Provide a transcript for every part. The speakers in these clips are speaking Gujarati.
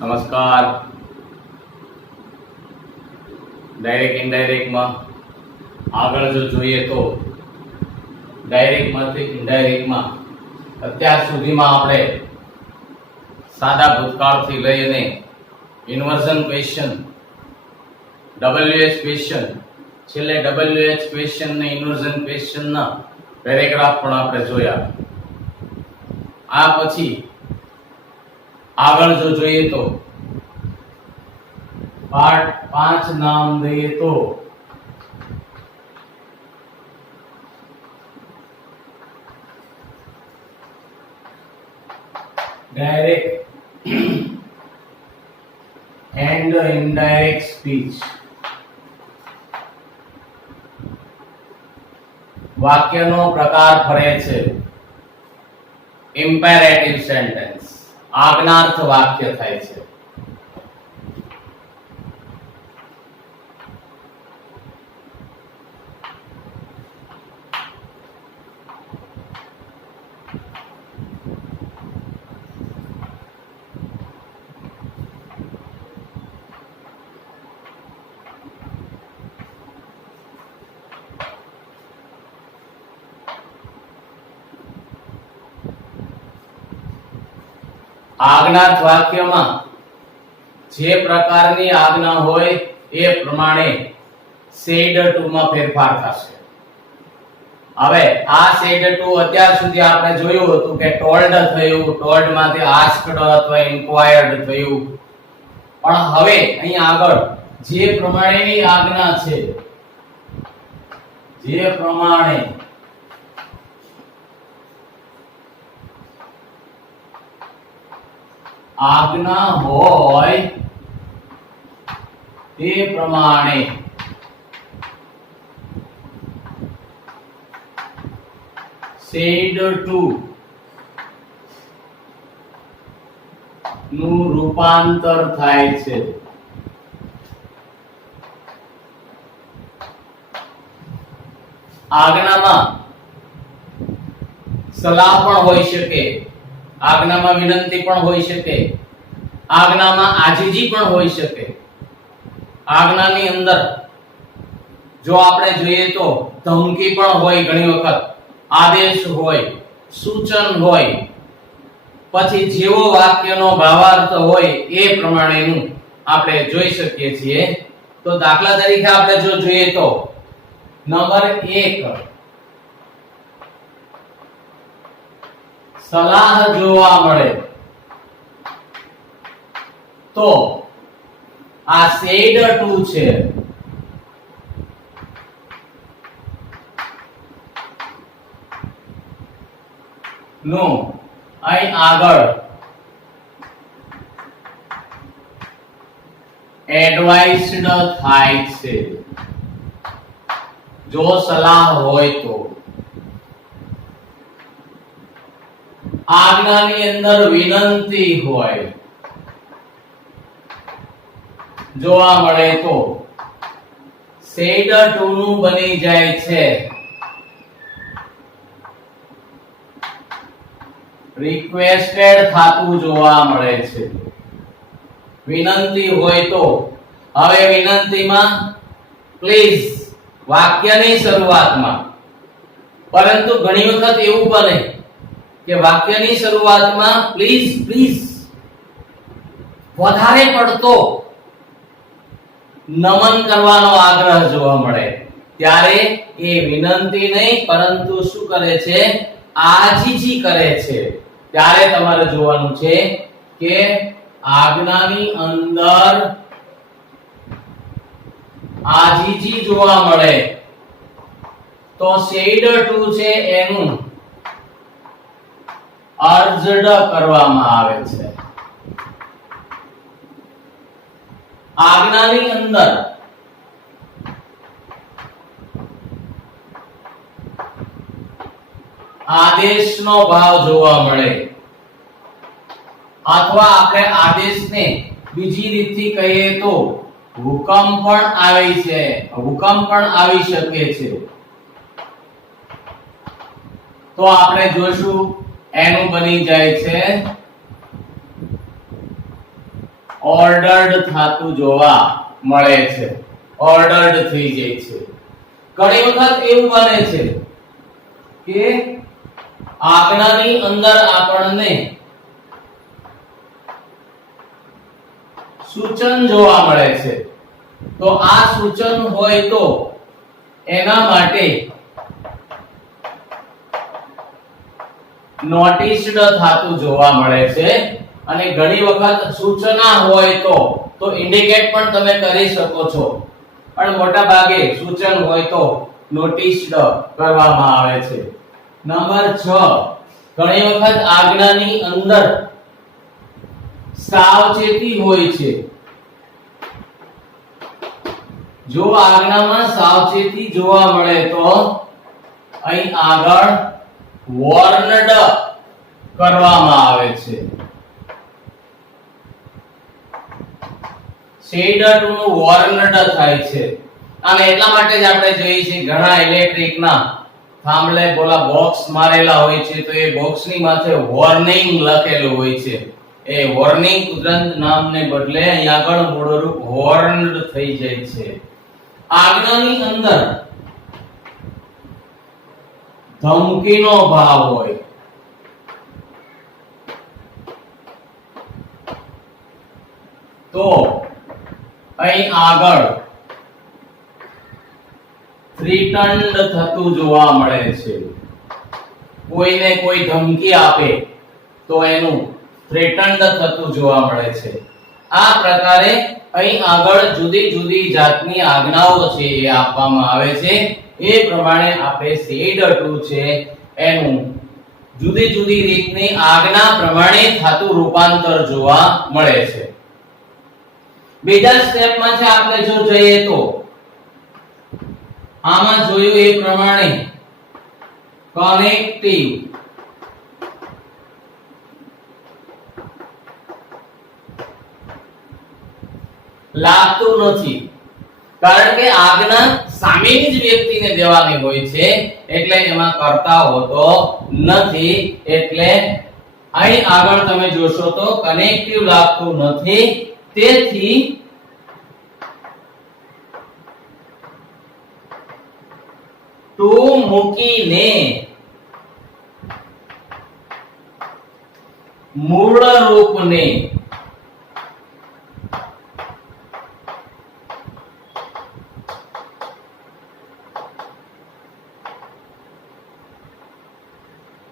નમસ્કાર. ડાયરેક્ટ ઇનડાયરેક્ટમાં આગળ જો જોઈએ તો ડાયરેક્ટમાંથી ઇનડાયરેક્ટમાં અત્યાર સુધીમાં આપણે સાદા ભૂતકાળથી લઈને ઇન્વર્ઝન ક્વેશ્ચન, WH ક્વેશ્ચન, છેલ્લે WH ક્વેશ્ચન ને ઇન્વર્ઝન ક્વેશ્ચનના પેરેગ્રાફ પણ આપણે જોયા. આ પછી આગળ જો જોઈએ તો પાર્ટ 5 નામ દઈએ તો ડાયરેક્ટ એન્ડ ઇનડાયરેક્ટ સ્પીચ. વાક્યનો પ્રકાર ફરે છે. ઇમ્પેરેટિવ સેન્ટેન્સ, આજ્ઞાર્થ વાક્ય થાય છે. આજ્ઞાર્થ વાક્યમાં જે પ્રકારની આજ્ઞા હોય એ પ્રમાણે said to માં ફેરફાર થશે. હવે આ said to અત્યાર સુધી આપણે જોયું હતું કે told થયું, told માંથી asked અથવા inquired થયું. પણ હવે અહીં આગળ જે પ્રમાણેની આજ્ઞા છે, જે પ્રમાણે આજ્ઞા હોય તે પ્રમાણે said to નું રૂપાંતર થાય છે. આજ્ઞામાં સલાહ પણ હોઈ શકે, આજ્ઞામાં વિનંતી પણ હોઈ શકે, આજ્ઞામાં આજીજી પણ હોઈ શકે. આજ્ઞાની અંદર જો આપણે જોઈએ તો ધમકી પણ હોય, ઘણી વખત આદેશ હોય, સૂચન હોય. પછી જેવો વાક્યનો ભાવાર્થ હોય એ પ્રમાણેનું આપણે જોઈ શકીએ છીએ. તો દાખલા તરીકે આપણે જો જોઈએ તો નંબર 1 સલાહ જોવા મળે તો આ said to છે. નો અહીં આગળ એડવાઇસ્ડ થાય છે. જો સલાહ હોય તો આજ્ઞાની અંદર વિનંતી હોય જોવા મળે તો said to નું બની જાય છે requested થાતું જોવા મળે છે. વિનંતી હોય તો હવે વિનંતીમાં પ્લીઝ વાક્યની શરૂઆતમાં, પરંતુ ઘણી વખત એવું બને કે વાક્યની શરૂઆતમાં પ્લીઝ પ્લીઝ વધારે પડતો નમન કરવાનો આગ્રહ જોવા મળે. ત્યારે એ વિનંતી નહીં પરંતુ શું કરે છે? આજીજી કરે છે. ત્યારે તમારે જોવાનું છે કે આજ્ઞાની અંદર આજીજી જોવા મળે તો said to છે એનું urged કરવામાં આવે છે. આજ્ઞાની અંદર આદેશનો ભાવ જોવા મળે અથવા આપણે આદેશને બીજી રીતથી કહીએ તો હુકમ પણ આવી છે, હુકમ પણ આવી શકે છે. તો આપણે જોશું એનું બની જાય છે ઓર્ડર્ડ થતું જોવા મળે છે, ઓર્ડર્ડ થઈ જાય છે. ઘણી વખત એવું બને છે કે આજ્ઞાની અંદર આપણને સૂચન જોવા મળે છે, તો આ સૂચન હોય તો એના માટે નોટિસ્ડ થતું જોવા મળે છે. અને ઘણી વખત સૂચના હોય તો ઇન્ડિકેટ પણ તમે કરી શકો છો, પણ મોટા ભાગે સૂચન હોય તો નોટિસ્ડ કરવામાં આવે છે. નંબર 6, ઘણી વખત આજ્ઞાની અંદર સાવચેતી હોય છે. જો આજ્ઞામાં સાવચેતી જોવા મળે તો અહીં આગળ વોર્નડ કરવામાં આવે છે. સેડ ટુ નું વોર્નડ થાય છે. અને એટલા માટે જ આપણે જોઈએ છીએ ઘણા ઇલેક્ટ્રિકના થાંભલે બોલા બોક્સ મારેલા હોય છે, તો એ બોક્સની માથે વોર્નિંગ લખેલું હોય છે. એ વોર્નિંગ ઉદ્દંત નામને બદલે અહીં આગળ મૂળરૂપ વોર્નડ થઈ જાય છે. આજ્ઞાની અંદર ધમકીનો ભાવ હોય તો અહીં આગળ થ્રીટન્ડ થતું જોવા મળે છે. કોઈને કોઈ ધમકી આપે તો એનું થ્રેટન્ડ થતું જોવા મળે છે. આ પ્રકારે અહીં આગળ જુદી જુદી જાતની આજ્ઞાઓ છે એ આપવામાં આવે છે. એ પ્રમાણે આપણે સેડ ટુ છે એનું જુદી જુદી રીતની આજ્ઞા પ્રમાણે થતું રૂપાંતર જોવા મળે છે. બીજા સ્ટેપમાં છે આપણે જો જોઈએ તો આમાં જોયું એ પ્રમાણે કનેક્ટિવ લાગતું નથી, કારણ કે આજ્ઞા સામેની જ વ્યક્તિને દેવાની હોય છે, એટલે એમાં કરતા હોતો નથી. એટલે અહીં આગળ તમે જોશો તો કનેક્ટિવ લાગતું નથી. તેથી ટુ મૂકીને મૂળ રૂપને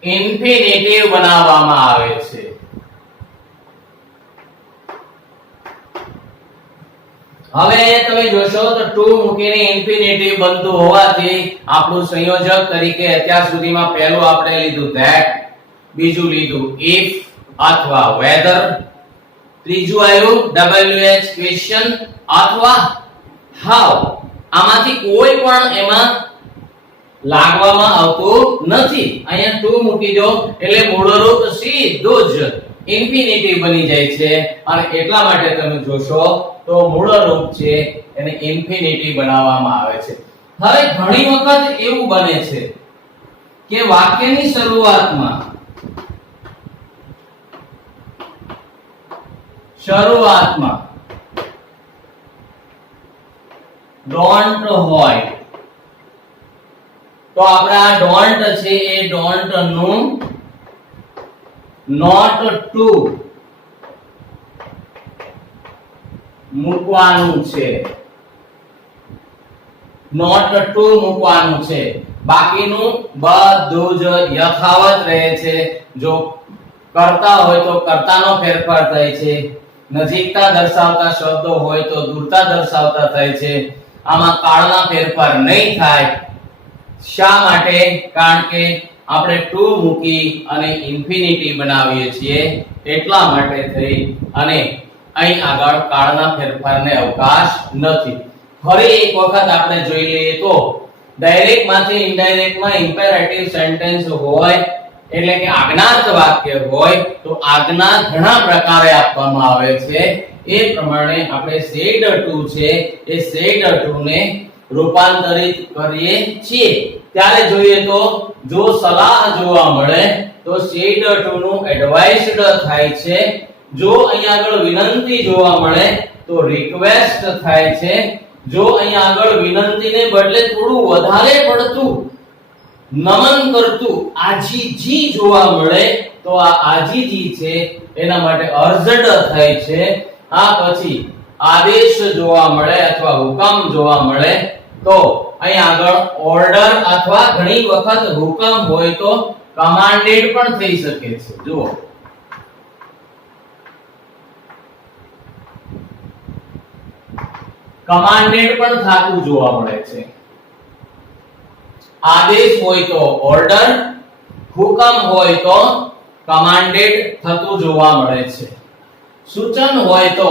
ઇન્ફિનિટિવ બનાવવામાં આવે છે. હવે તમે જોશો તો ટુ મૂકીને ઇન્ફિનિટિવ બનતું હોવાથી આપણું સંયોજક તરીકે અત્યાર સુધીમાં પહેલું આપણે લીધું ધેટ, બીજું લીધું ઇફ અથવા વેધર, ત્રીજું આવ્યું WH ક્વેશ્ચન અથવા હાઉ. આમાંથી કોઈ પણ એમાં લાગવામાં આવતું નથી. અહીંયા ટુ મૂકી દો એટલે મૂળરૂપ સીધું જ ઇન્ફિનિટિવ બની જાય છે. અને એટલા માટે તમે જોશો તો મૂળરૂપ છે એને ઇન્ફિનિટિવ બનાવવામાં આવે છે. હવે ઘણી વખત એવું બને છે કે વાક્યની શરૂઆતમાં ડોન્ટ હોય તો આપણે આ ડોન્ટ છે એ ડોન્ટ નું નોટ ટુ મૂકવાનું છે, નોટ ટુ મૂકવાનું છે. બાકીનું બધું જ યથાવત રહે છે. જો કરતા હોય તો કર્તાનો ફેરફાર થાય છે, નજીકતા દર્શાવતા શબ્દો હોય તો દૂરતા દર્શાવતા થાય છે. આમાં કાળના ફેરફાર નહીં થાય. શા માટે? કારણ કે આપણે ટુ મૂકી અને ઇન્ફિનિટી બનાવીએ છીએ, એટલા માટે થઈ. અને અહીં આગળ કાળના ફેરફારને અવકાશ નથી. ફરી એક વખત આપણે જોઈ લઈએ તો ડાયરેક્ટ માંથી ઇનડાયરેક્ટ માં ઇમ્પેરેટિવ સેન્ટેન્સ હોય એટલે કે આજ્ઞાર્થ વાક્ય હોય તો આજ્ઞા ઘણા પ્રકારે આપવામાં આવે છે. એ પ્રમાણે આપણે સેડ ટુ છે એ સેડ ટુ ને રૂપાંતરિત કરીએ છીએ. ત્યારે જોઈએ તો જો સલાહ જોવા મળે તો સેડ ટુ નું એડવાઇસ્ડ થાય છે. જો અહીંયા આગળ વિનંતી જોવા મળે તો રિક્વેસ્ટ થાય છે. જો અહીંયા આગળ વિનંતીને બદલે થોડું વધારે પડતું નમન કરતું આજીજી જોવા મળે તો આ આજીજી છે એના માટે અર્જડ થાય છે. આ પછી આદેશ જોવા મળે અથવા હુકમ જોવા મળે તો અહીંયા આગળ ઓર્ડર અથવા ઘણી વખત હુકમ હોય તો કમાન્ડેડ પણ થઈ શકે છે. જુઓ કમાન્ડેડ પણ થતું જોવા મળે છે. આદેશ હોય તો ઓર્ડર, હુકમ હોય તો કમાન્ડેડ થતું જોવા મળે છે. સૂચન હોય તો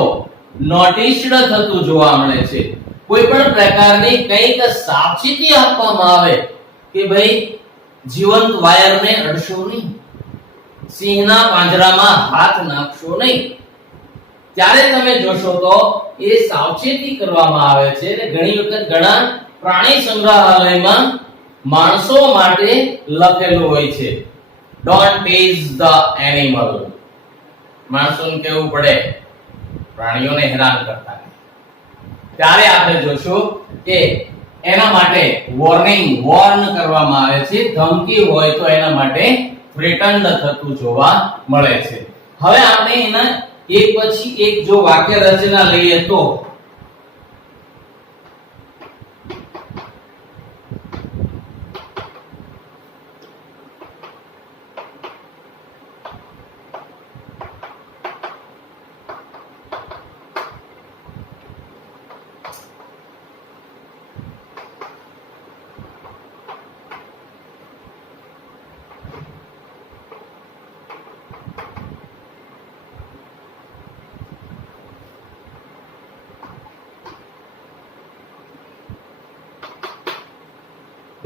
નોટિસ્ડ થતું જોવા મળે છે. કોઈ પણ પ્રકારની કંઈક સાવચેતી આપવામાં આવે કે ભાઈ જીવંત વાયરને અડશો નહીં, સિંહના પાંજરામાં હાથ નાખશો નહીં, ત્યારે તમે જોશો તો એ સાવચેતી કરવામાં આવે છે. અને ઘણી વખત ઘણા પ્રાણી સંગ્રહાલયમાં માણસો માટે લખેલું હોય છે ડોન્ટ ટીઝ ધ એનિમલ. માણસોને કહેવું પડે પ્રાણીઓને હેરાન કરતા નહીં. ત્યારે આપણે જોશું કે એના માટે વોર્ન કરવામાં આવે છે. ધમકી હોય તો એના માટે થ્રેટન્ડ થતું જોવા મળે છે. હવે આપણે એના એક પછી એક જો વાક્ય રચના લઈએ તો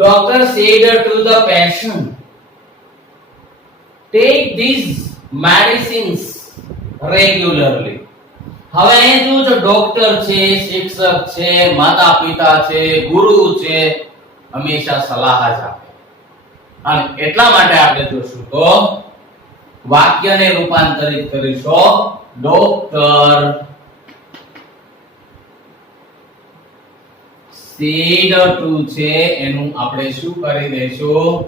Doctor said to the patient, take these medicines regularly. હવે અહીં જો ડોક્ટર છે, શિક્ષક છે, માતા પિતા છે, ગુરુ છે, હંમેશા સલાહ જ આપે. અને એટલા માટે આપણે જોશું તો વાક્યને રૂપાંતરિત કરીશું. ડોક્ટર said to છે એનું આપણે શું કરી દઈશું?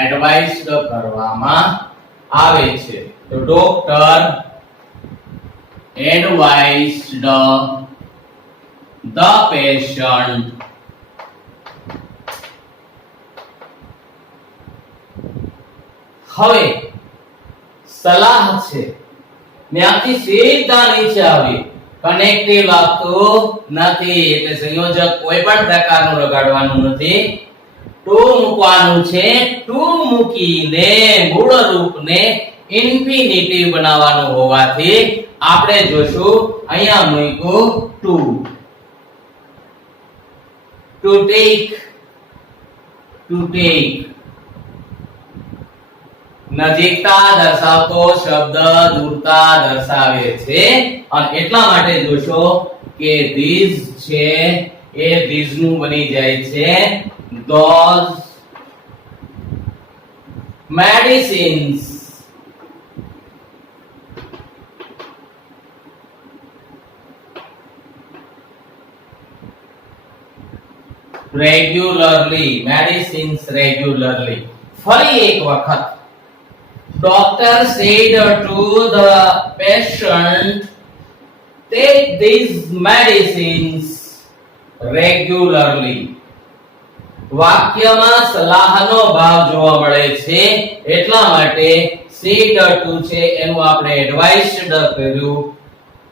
એડવાઇસ્ડ કરવામાં આવે છે. તો ડોક્ટર એડવાઇસ્ડ ધ પેશન્ટ. હવે સલાહ છે ત્યાંથી સીધા નીચે આવી કનેક્ટિવ આપતું નથી એટલે સંયોજક કોઈ પણ પ્રકારનું લગાડવાનું નથી. ટુ મૂકવાનું છે. ટુ મૂકીને મૂળ રૂપને ઇન્ફિનિટિવ બનાવવાનું હોવાથી આપણે જોશું અહીંયા મૂક્યું ટુ. ટુ ટેક, ટુ ટેક નજીકતા દર્શાવતો શબ્દ દૂરતા દર્શાવે છે. અને એટલા માટે જોશો કે these છે એ these નું બની જાય છે those medicines. regularly, medicines regularly. ફરી એક વખત Doctor said to the patient, take these medicines regularly. વાક્યમાં સલાહનો ભાવ જોવા મળે છે એટલા માટે said to છે એનું આપણે એડવાઇસ્ડ કર્યું.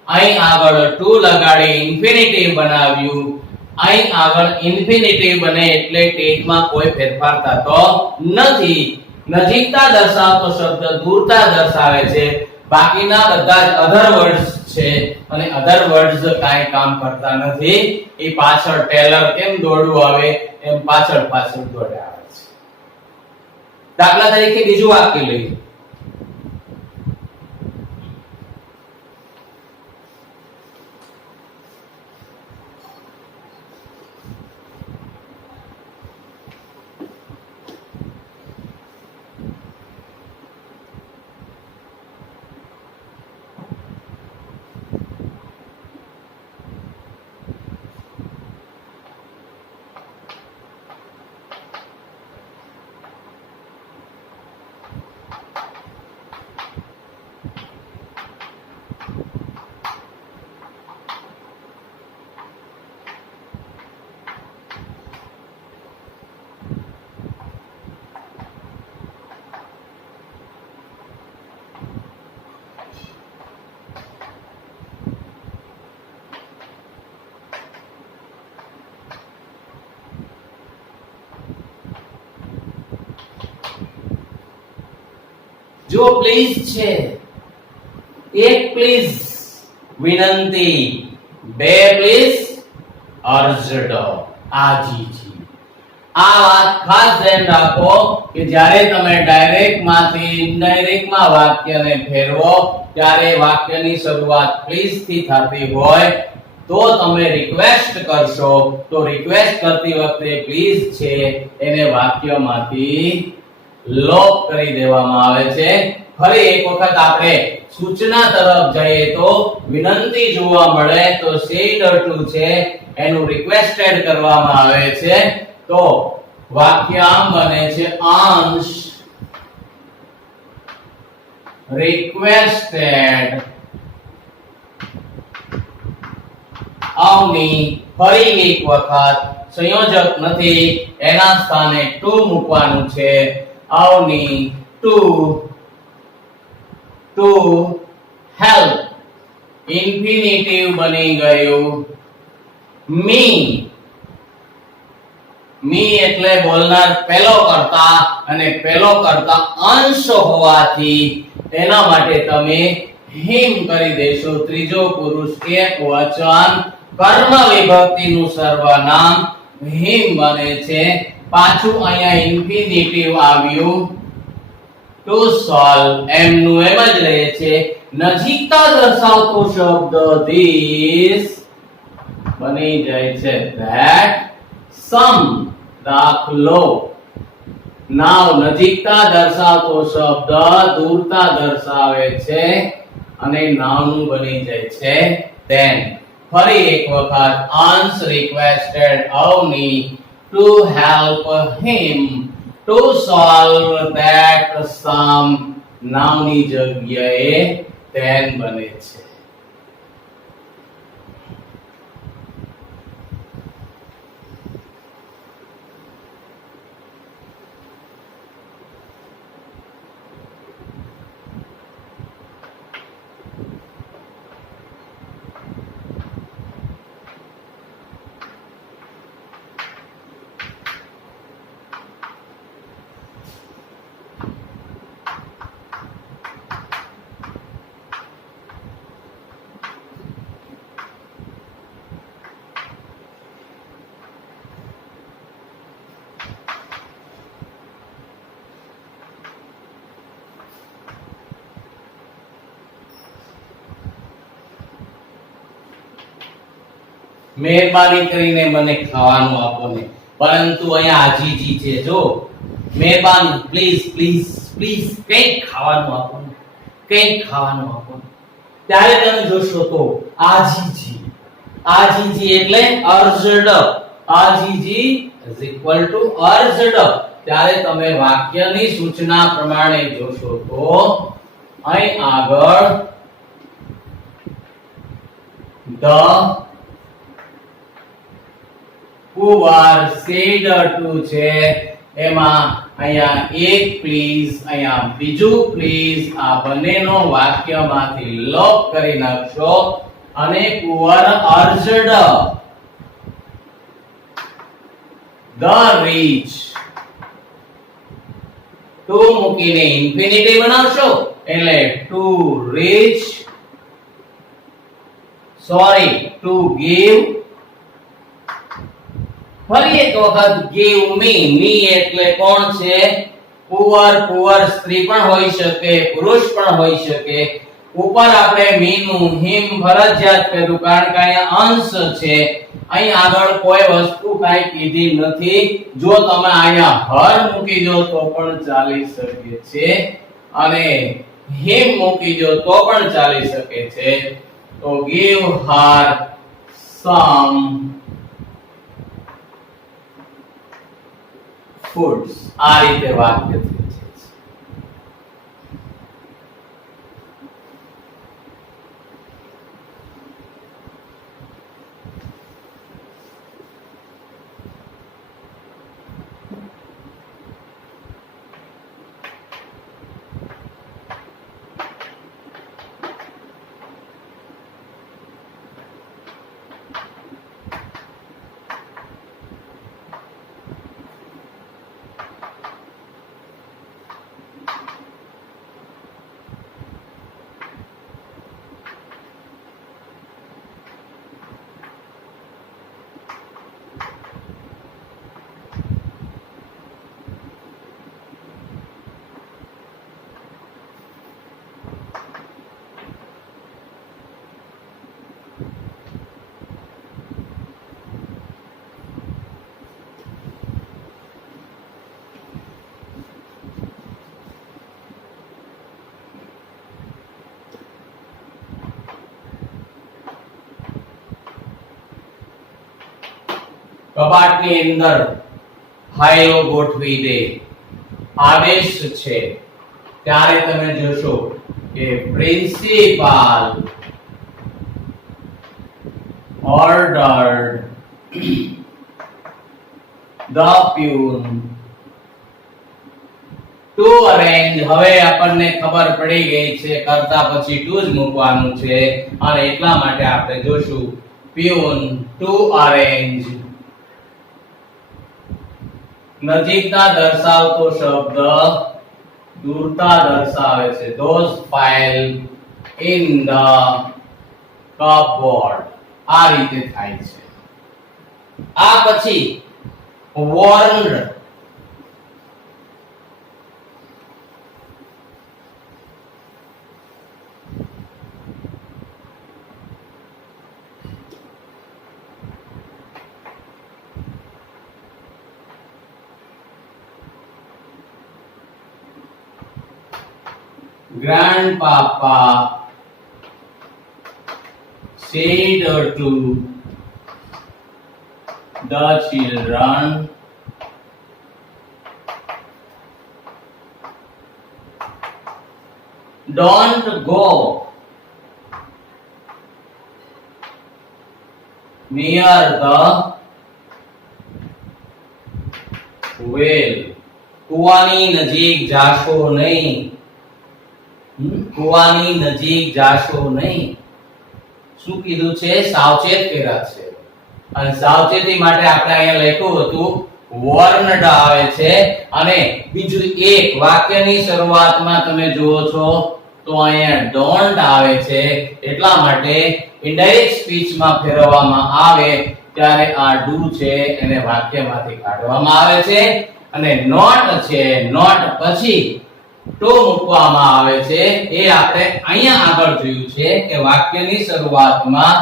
અહીં આગળ to લગાડી ઇન્ફિનિટિવ બનાવ્યું. અહીં આગળ ઇન્ફિનિટિવ બને એટલે ટેકમાં કોઈ ફેરફાર થતો નથી. નજીકતા દર્શાવતો શબ્દ દૂરતા દર્શાવે છે. બાકીના બધા જ અધર વર્ડ્સ છે અને અધર વર્ડ્સ કાઈ કામ કરતા નથી. એ પાછળ ટેલર કેમ દોડવું આવે એમ પાછળ પાછળ દોડે આવે છે. દાખલા તરીકે બીજું વાક્ય લઈએ. જો પ્લીઝ છે, એક પ્લીઝ વિનંતી, બે પ્લીઝ અર્જડ, આજીજી. આ વાત ખાસ ધ્યાન રાખો કે જ્યારે તમે ડાયરેક્ટ માંથી ઇનડાયરેક્ટ માં વાક્યને ફેરવો ત્યારે વાક્યની શરૂઆત પ્લીઝ થી થતી હોય તો તમે રિક્વેસ્ટ કરશો તો રિક્વેસ્ટ કરતી વખતે પ્લીઝ છે એને વાક્યમાંથી લોપ કરી દેવામાં આવે છે. ફરી એક વખત આપણે સૂચના તરફ જઈએ તો વિનંતી જોવા મળે તો સેડ ટુ છે એનું રિક્વેસ્ટેડ કરવામાં આવે છે. તો વાક્ય આમ બને છે અંશ રિક્વેસ્ટેડ અવની, ફરી એક વખત સંયોજક નથી એના સ્થાને ટુ મૂકવાનું છે. અવની ટુ હેલ્પ, ઇન્ફિનિટિવ બની ગયું મી. મી એટલે બોલનાર પેલો કર્તા અને પેલો કર્તા અંશ હોવાથી એના માટે તમે હિમ કરી દેશો. ત્રીજો પુરુષ એક વચન કર્મ વિભક્તિનું સર્વનામ હિમ બને છે. પાછું અહીંયા ઇન્ફિનિટિવ આવ્યું ટુ સોલ્વ, એમનું એમ જ રહે છે. નજીકતા દર્શાવતો શબ્દ ધીસ બની જાય છે ધેટ. સમ દાખલો, નાવ નજીકતા દર્શાવતો શબ્દ દૂરતા દર્શાવે છે અને નાવનું બની જાય છે then. ફરી એક વખત Ansh requested Avni to help him to solve that sum, નાવની જગ્યાએ then બને છે. મહેરબાની કરીને મને ખાવાનું આપો ને, પરંતુ અહીંયા આજીજી છે. જો મહેરબાની, પ્લીઝ પ્લીઝ પ્લીઝ કંઈક ખાવાનું આપો ને, કંઈક ખાવાનું આપો ને, ત્યારે તમે જોશો તો આજીજી. આજીજી એટલે અર્જડ, આજીજી ઇઝ ઇક્વલ ટુ અર્જડ. ત્યારે તમે વાક્યની સૂચના પ્રમાણે જોશો તો અહીં આગળ the પુઅર સેડ ટુ છે એમાં અહીંયા એક પ્લીઝ, અહીંયા બીજું પ્લીઝ, આ બંનેનો વાક્યમાંથી લોપ કરી નાખશો અને પુઅર અર્જડ the rich, ટુ મૂકીને ઇન્ફિનિટી બનાવશો એટલે to reach, sorry to give. ફરી એક વખત give me, me એટલે કોણ છે? પુઅર. પુઅર સ્ત્રી પણ હોઈ શકે, પુરુષ પણ હોઈ શકે. ઉપર આપણે me નું him ફરજિયાત કર્યું કારણ કે અહીંયા અંશ છે. અહીં આગળ કોઈ વસ્તુ કાઈ કીધી નથી. જો તમે અહીંયા her મૂકી દો તો પણ ચાલી શકે છે અને him મૂકી દો તો પણ ચાલી શકે છે. તો give her some foods. આ રીતે વાક્ય થઈ જાય છે. કબાટની અંદર ફાઇલો ગોઠવી દે, આદેશ છે, ત્યારે તમે જોશો કે principal ordered the peon to arrange. હવે આપણને ખબર પડી ગઈ છે કરતા પછી ટુ જ મૂકવાનું છે અને એટલા માટે આપણે જોશું peon to arrange. નજીકતા દર્શાવતો શબ્દ દૂરતા દર્શાવે છે. those file in the cupboard. આ રીતે થાય છે. આ પછી warned. Grandpapa said to the children, don't go near the well. કુવાની નજીક જાશો નહીં. કુવાની નજીક જાશો નહીં. શું કીધું છે? સાવચેત કર્યા છે. અને સાવચેતી માટે આપણે અહીંયા લખ્યું હતું warned આવે છે. અને બીજું એક વાક્યની શરૂઆતમાં તમે જુઓ છો તો અહીંયા don't આવે છે. એટલા માટે ઇનડાયરેક્ટ સ્પીચમાં ફેરવવામાં આવે ત્યારે આ do છે એને વાક્યમાંથી કાઢવામાં આવે છે અને not છે, not પછી to મૂકવામાં આવે છે. એ આપણે અહીંયા આગળ જોયું છે કે વાક્યની શરૂઆતમાં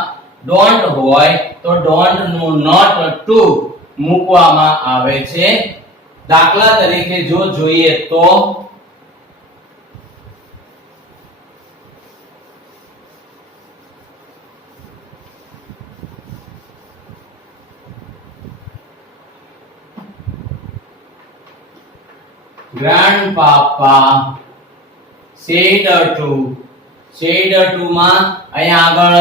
don't હોય તો don't નું not to મૂકવામાં આવે છે. દાખલા તરીકે જો જોઈએ તો grandpapa said to માં અહીંયા આગળ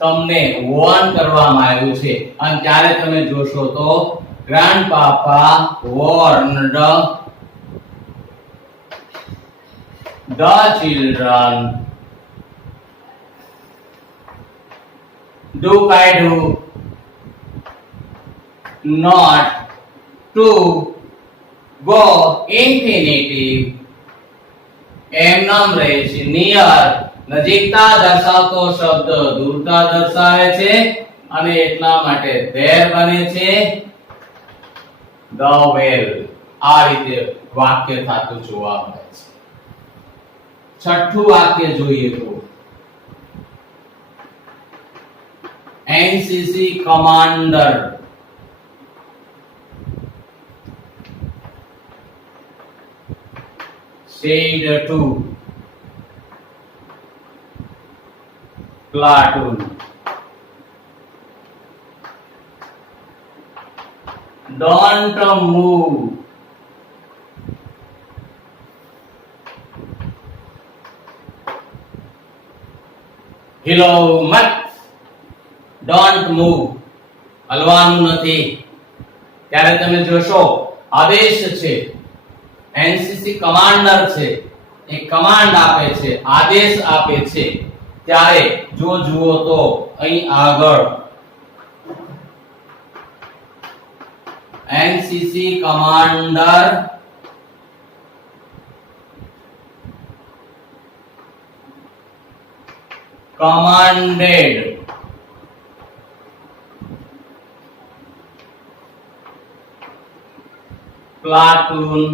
તમને warn કરવામાં આવ્યું છે અને ત્યારે તમે જોશો તો grandpapa warned the children. do કાઢ્યું, not to go infinitive એમ નામ રહે છે. near નજીકતા દર્શાવતો શબ્દ દૂરતા દર્શાવે છે અને એટલા માટે there બને છે the well. આ રીતે વાક્ય થાતું જોવા મળે છે. છઠ્ઠું વાક્ય જોઈએ તો NCC commander said to platoon, don't move હિલો મત. don't move હલવાનું નથી. ત્યારે તમે જોશો આદેશ છે, એનસીસી કમાન્ડર છે, એ કમાન્ડ આપે છે, આદેશ આપે છે. ત્યારે જો જુઓ તો અહીં આગળ એનસીસી કમાન્ડર commanded platoon.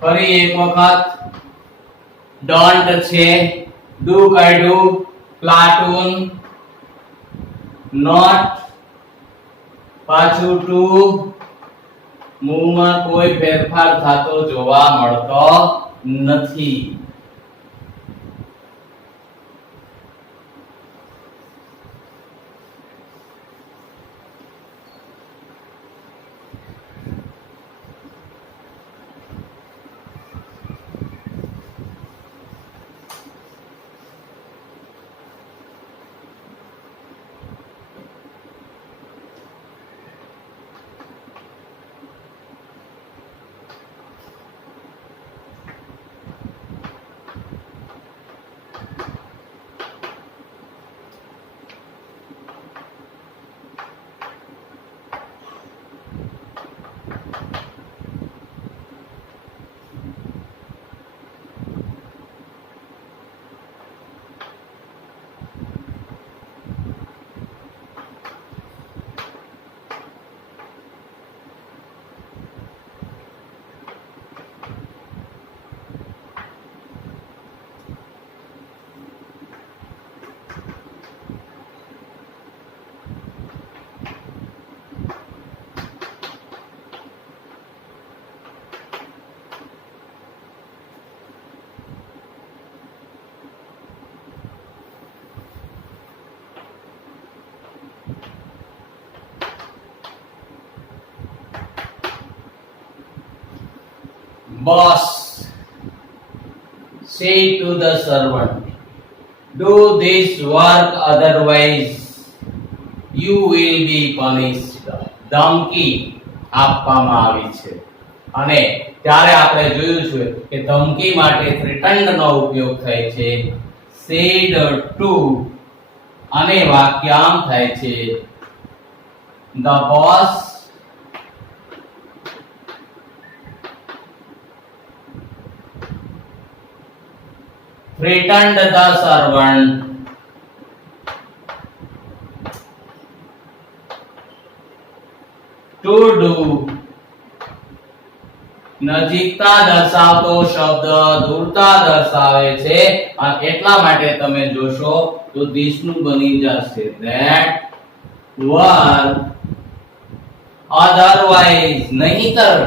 ફરી એક વખત don't છે, do કાઢ્યું, platoon, not, પાછું to, move માં કોઈ ફેરફાર થતો જોવા મળતો નથી. boss say to the servant, do this work, otherwise you will be punished. ધમકી આપવામાં આવી છે અને ત્યારે આપણે જોયું છે કે ધમકી માટે threatened નો ઉપયોગ થાય છે said to અને વાક્ય આમ થાય છે the boss threatened the servant to do. નજીકતા દર્શાવતો શબ્દ દૂરતા દર્શાવે છે અને એટલા માટે તમે જોશો તો this નું બની જશે that were otherwise નહીતર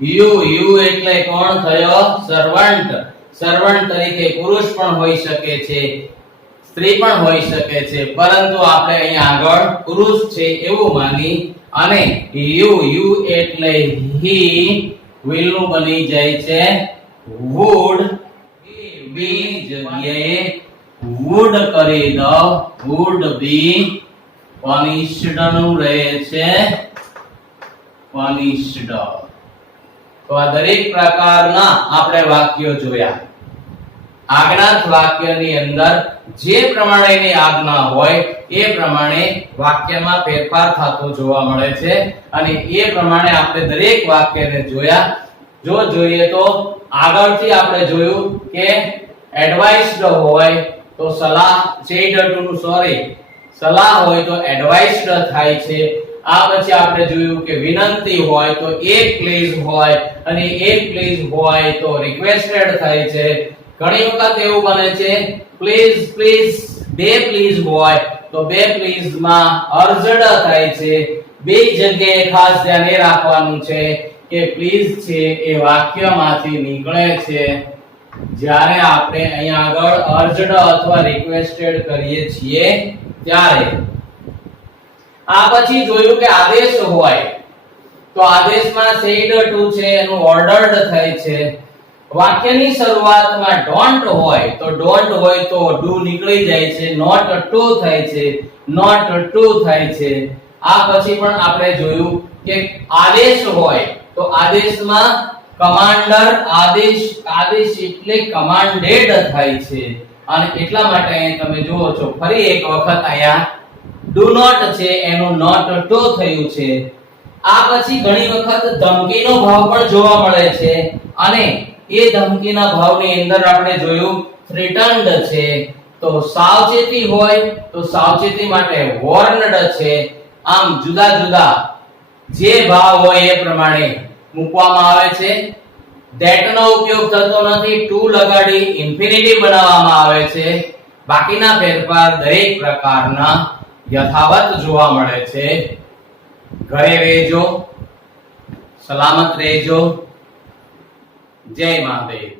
you એટલે કોણ થયો સર્વન્ટ સર્વન્ટ તરીકે પુરુષ પણ હોઈ શકે છે સ્ત્રી પણ હોઈ શકે છે પરંતુ આપણે અહીં આગળ પુરુષ છે એવું માની અને you એટલે he will નું બની જાય છે would be જગ્યાએ would કરી દો would be punished નું રહે છે punished. તો આ દરેક પ્રકારના આપણે વાક્યો જોયા. આજ્ઞાર્થ વાક્યની અંદર જે પ્રમાણેની આજ્ઞા હોય એ પ્રમાણે વાક્યમાં ફેરફાર થતો જોવા મળે છે અને એ પ્રમાણે આપણે દરેક વાક્યને જોયા. જો જોઈએ તો આગળથી આપણે જોયું કે એડવાઇસ્ડ હોય તો સલાહ said to નું સલાહ હોય તો એડવાઇસ્ડ થાય છે. આ પછી આપણે જોયું કે વિનંતી હોય તો એક પ્લીઝ હોય અને એક પ્લીઝ હોય તો રિક્વેસ્ટેડ થાય છે. ઘણી વખત એવું બને છે પ્લીઝ પ્લીઝ બે પ્લીઝ હોય તો બે પ્લીઝ માં અર્જડ થાય છે. બે જગ્યાએ ખાસ ધ્યાન રાખવાનું છે કે પ્લીઝ છે એ વાક્યમાંથી નીકળે છે જ્યારે આપણે અહીં આગળ અર્જડ અથવા રિક્વેસ્ટેડ કરીએ છીએ ત્યારે. આ પછી જોયું કે આદેશ હોય તો આદેશમાં said to છે એનું ઓર્ડર્ડ થાય છે. વાક્યની શરૂઆતમાં don't હોય તો don't હોય તો do નીકળી જાય છે. not to થાય છે not to થાય છે. આ પછી પણ આપણે જોયું કે આદેશ હોય તો આદેશમાં કમાન્ડર આદેશ એટલે કમાન્ડેડ થાય છે અને એટલા માટે અહીં તમે જુઓ છો ફરી એક વખત અહીંયા do not છે એનું not to થયું છે. આ પછી ઘણી વખત ધમકીનો ભાવ પણ જોવા મળે છે અને એ ધમકીના ભાવની અંદર આપણે જોયું threatened છે તો સાવચેતી હોય તો સાવચેતી માટે warned છે. આમ જુદા જુદા જે ભાવ હોય એ પ્રમાણે મૂકવામાં આવે છે. that નો ઉપયોગ થતો નથી. to લગાડી ઇન્ફિનિટિવ બનાવવામાં આવે છે. બાકીના ફેરફાર દરેક પ્રકારના યથાવત જોવા મળે છે. ઘરે રહેજો, સલામત રહેજો. જય મહાદેવ.